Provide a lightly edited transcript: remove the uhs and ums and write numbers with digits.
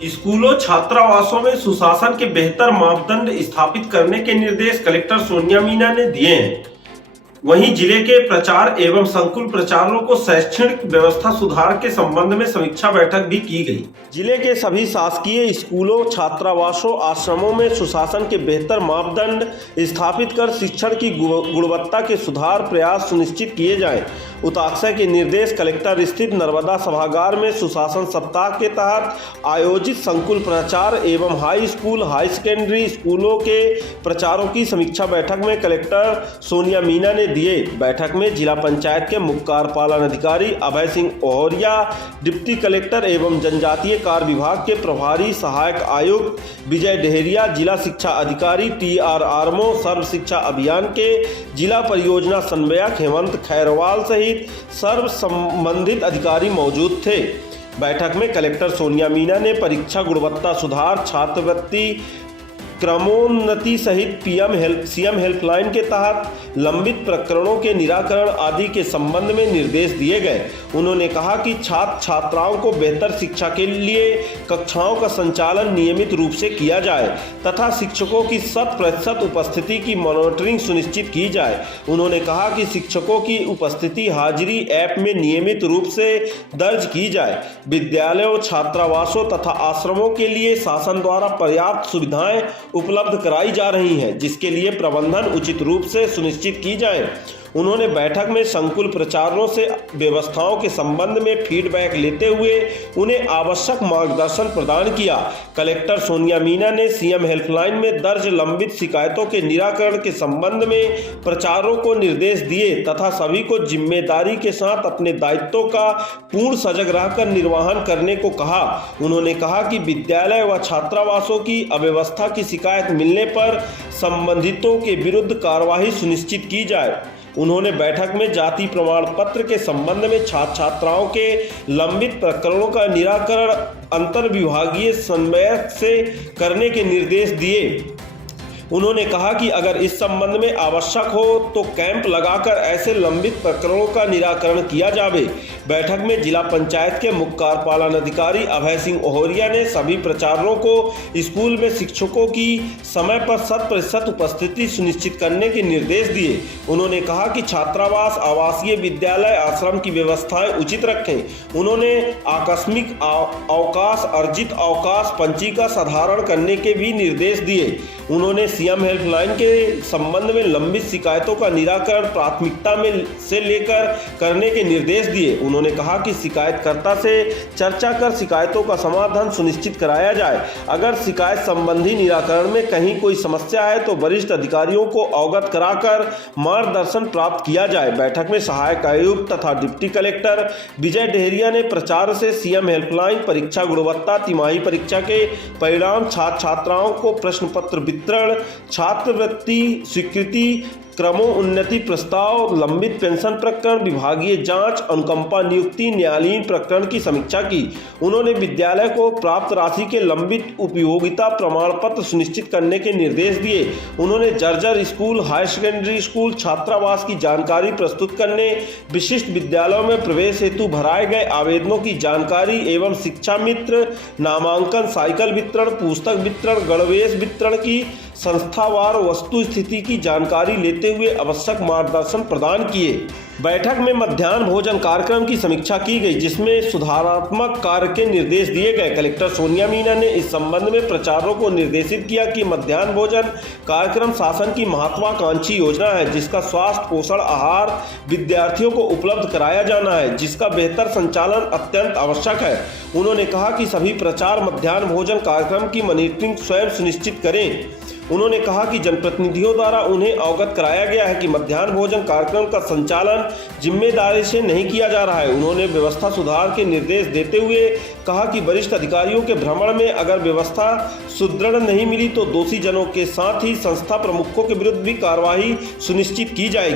स्कूलों छात्रावासों में सुशासन के बेहतर मापदंड स्थापित करने के निर्देश कलेक्टर सोनिया मीना ने दिए हैं। वहीं जिले के प्राचार्य एवं संकुल प्राचार्यों को शैक्षणिक व्यवस्था सुधार के संबंध में समीक्षा बैठक भी की गई। जिले के सभी शासकीय स्कूलों छात्रावासों आश्रमों में सुशासन के बेहतर मापदंड स्थापित कर शिक्षण की गुणवत्ता के सुधार प्रयास सुनिश्चित किए जाएं। उताक्षय के निर्देश कलेक्टर स्थित नर्मदा सभागार में सुशासन सप्ताह के तहत आयोजित संकुल प्राचार्य एवं हाई स्कूल हाई सेकेंडरी स्कूलों के प्राचार्यों की समीक्षा बैठक में कलेक्टर सोनिया मीना ने दिए। बैठक में जिला पंचायत के मुख्य कार्यपालन अधिकारी अभय सिंह ओहरिया, डिप्टी कलेक्टर एवं जनजातीय कार्य विभाग के प्रभारी सहायक आयुक्त विजय डेहरिया, जिला शिक्षा अधिकारी TR आर्मो, सर्व शिक्षा अभियान के जिला परियोजना समन्वयक हेमंत खैरवाल सहित सर्व संबंधित अधिकारी मौजूद थे। बैठक में कलेक्टर सोनिया मीना ने परीक्षा गुणवत्ता सुधार, छात्रवृत्ति क्रमोन्नति सहित सीएम हेल्पलाइन के तहत लंबित प्रकरणों के निराकरण आदि के संबंध में निर्देश दिए गए। उन्होंने कहा कि छात्र छात्राओं को बेहतर शिक्षा के लिए कक्षाओं का संचालन नियमित रूप से किया जाए तथा शिक्षकों की 100% उपस्थिति की मॉनिटरिंग सुनिश्चित की जाए। उन्होंने कहा कि शिक्षकों की उपस्थिति हाजिरी ऐप में नियमित रूप से दर्ज की जाए। विद्यालयों, छात्रावासों तथा आश्रमों के लिए शासन द्वारा पर्याप्त सुविधाएं उपलब्ध कराई जा रही हैं, जिसके लिए प्रबंधन उचित रूप से सुनिश्चित की जाए। उन्होंने बैठक में संकुल प्राचार्यों से व्यवस्थाओं के संबंध में फीडबैक लेते हुए उन्हें आवश्यक मार्गदर्शन प्रदान किया। कलेक्टर सोनिया मीना ने सीएम हेल्पलाइन में दर्ज लंबित शिकायतों के निराकरण के संबंध में प्राचार्यों को निर्देश दिए तथा सभी को जिम्मेदारी के साथ अपने दायित्वों का पूर्ण सजग रहकर निर्वहन करने को कहा। उन्होंने कहा कि विद्यालय व छात्रावासों की अव्यवस्था की शिकायत मिलने पर संबंधितों के विरुद्ध कार्रवाई सुनिश्चित की जाए। उन्होंने बैठक में जाति प्रमाण पत्र के संबंध में छात्र छात्राओं के लंबित प्रकरणों का निराकरण अंतर विभागीय समन्वय से करने के निर्देश दिए। उन्होंने कहा कि अगर इस संबंध में आवश्यक हो तो कैंप लगाकर ऐसे लंबित प्रकरणों का निराकरण किया जाए। बैठक में जिला पंचायत के मुख्य कार्यपालन अधिकारी अभय सिंह ओहरिया ने सभी प्राचार्यों को स्कूल में शिक्षकों की समय पर 100% उपस्थिति सुनिश्चित करने के निर्देश दिए। उन्होंने कहा कि छात्रावास, आवासीय विद्यालय, आश्रम की व्यवस्थाएं उचित रखें। उन्होंने आकस्मिक अवकाश, अर्जित अवकाश पंजिका साधारण करने के भी निर्देश दिए। उन्होंने सीएम हेल्पलाइन के संबंध में लंबित शिकायतों का निराकरण प्राथमिकता में से लेकर करने के निर्देश दिए। उन्होंने कहा कि शिकायतकर्ता से चर्चा कर शिकायतों का समाधान सुनिश्चित कराया जाए। अगर शिकायत संबंधी निराकरण में कहीं कोई समस्या है तो वरिष्ठ अधिकारियों को अवगत कराकर मार्गदर्शन प्राप्त किया जाए। बैठक में सहायक आयुक्त तथा डिप्टी कलेक्टर विजय डेहरिया ने प्राचार्य से सीएम हेल्पलाइन, परीक्षा गुणवत्ता, तिमाही परीक्षा के परिणाम, छात्र छात्राओं को प्रश्न पत्र वितरण, छात्रवृत्ति स्वीकृति, क्रमोन्नति प्रस्ताव, लंबित पेंशन प्रकरण, विभागीय जांच, अनुकंपा नियुक्ति, न्यायालयीन प्रकरण की समीक्षा की। उन्होंने विद्यालय को प्राप्त राशि के लंबित उपयोगिता प्रमाण पत्र सुनिश्चित करने के निर्देश दिए। उन्होंने जर्जर स्कूल, हाई सेकेंडरी स्कूल, छात्रावास की जानकारी प्रस्तुत करने, विशिष्ट विद्यालयों में प्रवेश हेतु भराए गए आवेदनों की जानकारी एवं शिक्षा मित्र नामांकन, साइकिल वितरण, पुस्तक वितरण, गणवेश वितरण की संस्थावार वस्तु स्थिति की जानकारी लेते हुए आवश्यक मार्गदर्शन प्रदान किए। बैठक में मध्याह्न भोजन कार्यक्रम की समीक्षा की गई, जिसमें सुधारात्मक कार्य के निर्देश दिए गए। कलेक्टर सोनिया मीना ने इस संबंध में प्राचार्यों को निर्देशित किया कि मध्याह्न भोजन कार्यक्रम शासन की महत्वाकांक्षी योजना है, जिसका स्वास्थ्य, पोषण, आहार विद्यार्थियों को उपलब्ध कराया जाना है, जिसका बेहतर संचालन अत्यंत आवश्यक है। उन्होंने कहा कि सभी प्राचार्य मध्याह्न भोजन कार्यक्रम की मॉनिटरिंग स्वयं सुनिश्चित करें। उन्होंने कहा कि जनप्रतिनिधियों द्वारा उन्हें अवगत कराया गया है कि मध्याह्न भोजन कार्यक्रम का संचालन जिम्मेदारी से नहीं किया जा रहा है। उन्होंने व्यवस्था सुधार के निर्देश देते हुए कहा कि वरिष्ठ अधिकारियों के भ्रमण में अगर व्यवस्था सुदृढ़ नहीं मिली तो दोषी जनों के साथ ही संस्था प्रमुखों के विरुद्ध भी कार्रवाई सुनिश्चित की जाएगी।